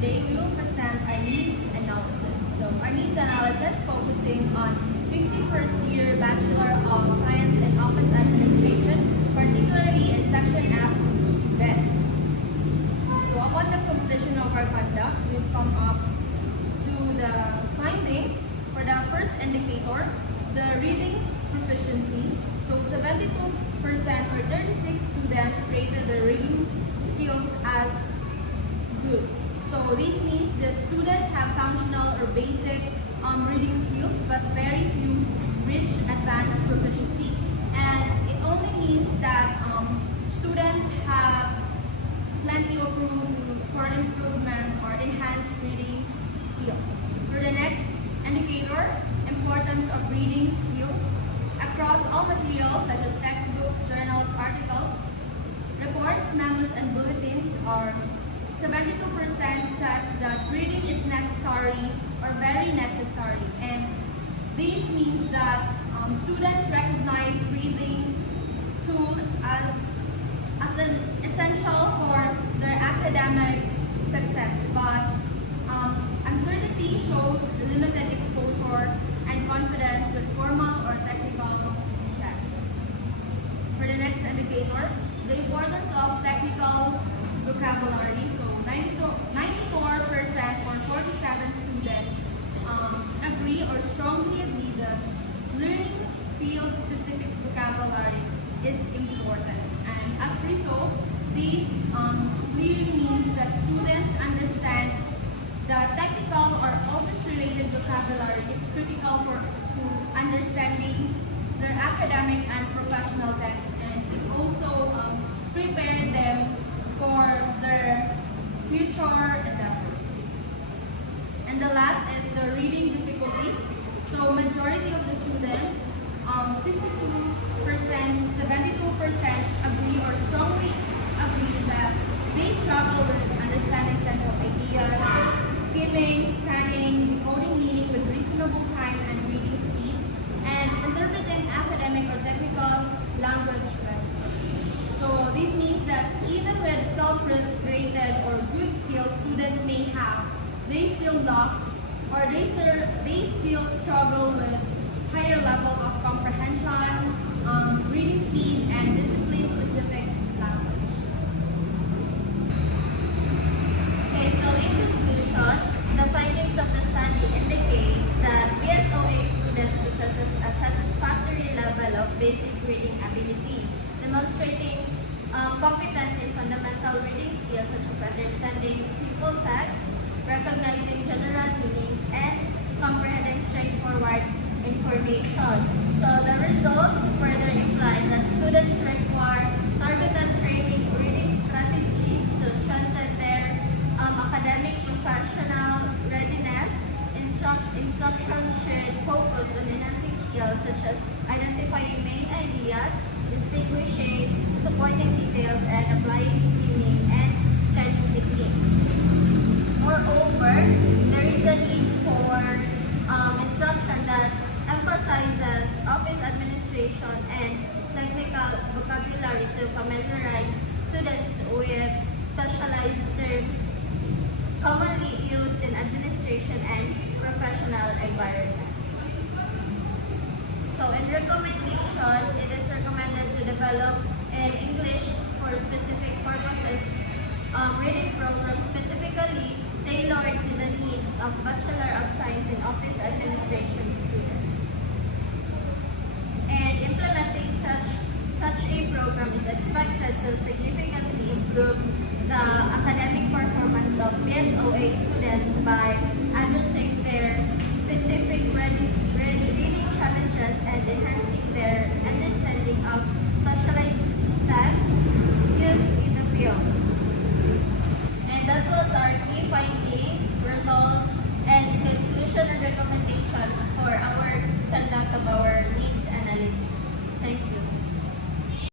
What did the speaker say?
today we will present our needs analysis. So our needs analysis focusing on 51st year Bachelor of Science in Office Administration, particularly in Section F students. So upon the completion of our conduct, we've come up to the findings for the first indicator, the reading proficiency. So 72% or 36 students rated their reading skills as good. So this means that students have functional or basic reading skills, but very few reach advanced proficiency. And it only means that students have plenty of room for improvement or enhanced reading skills. For the next indicator, importance of reading skills. Across all materials such as textbooks, journals, articles, reports, memos, and bulletins are 72% says that reading is necessary or very necessary, and this means that students recognize reading tool as an essential for their academic success, but uncertainty shows limited exposure and confidence with formal or technical text. For the next indicator, the importance of technical vocabulary. So 94% or 47 students agree or strongly agree that learning field-specific vocabulary is important. And as a result, this clearly means that students understand the technical or office-related vocabulary is critical to understanding their academic and professional texts, and it also prepare them for their future endeavors. And the last is the reading difficulties. So majority of the students, 62%, 72% agree or strongly agree that they struggle with understanding central ideas, skimming, scanning, decoding meaning with reasonable time and reading speed, and interpreting academic or technical language well. So this means that even with self-rated or good skills students may have, they still lack or they still struggle with higher level of comprehension, reading speed, and discipline-specific language. Okay, so in conclusion, the findings of the study indicates that BSOA students possesses a satisfactory level of basic reading ability, demonstrating competence in fundamental reading skills such as understanding simple text, recognizing general meanings, and comprehending straightforward information. So the results further imply that students require targeted training, reading strategies to strengthen their academic professional readiness. Instruction should focus on enhancing skills such as identifying main ideas, distinguishing supporting details, and applying skimming and scanning techniques. Moreover, there is a need for instruction that emphasizes office administration and technical vocabulary to familiarize students with specialized terms commonly used in administration and professional environments. So in recommendation, it is recommended to develop in English for specific purposes reading programs specifically tailored to the needs of Bachelor of Science in Office Administration students. And implementing such a program is expected to significantly improve the academic performance of BSOA students by addressing their specific reading challenges and enhancing their understanding of specialized texts used in the field. And that was our key findings, results, and conclusion and recommendation for our